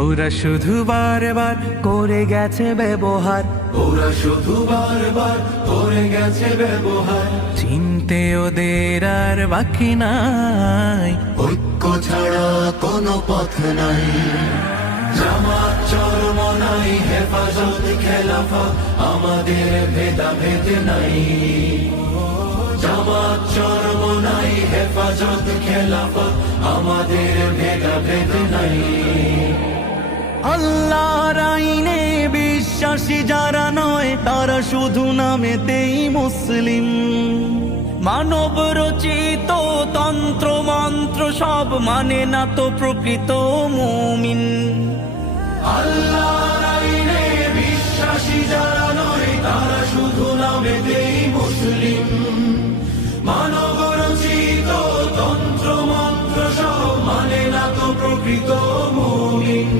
ওরা শুধু বারবার করে গেছে ব্যবহার, ওরা শুধু বারবার করে গেছে ব্যবহার। চিনতে ওদের আর বাকি নাই, ঐক্য ছাড়া কোনো পথ নাই। জামাত চরমনাই হেফাজত খেলাফা, আমাদের ভেদাভেদ নাই। জামাত চরমনাই হেফাজত খেলাফা, আমাদের ভেদাভেদ নাই। আল্লাহর আইনে বিশ্বাসী যারা নয়, তারা শুধু নামেতেই মুসলিম। মানব রচিত তন্ত্র মন্ত্র সব মানে না তো প্রকৃত মুমিন। আল্লাহর আইনে বিশ্বাসী যারা নয়, তারা শুধু নামেতেই মুসলিম। মানব রচিত তন্ত্র মন্ত্র সব মানে না তো প্রকৃত মুমিন।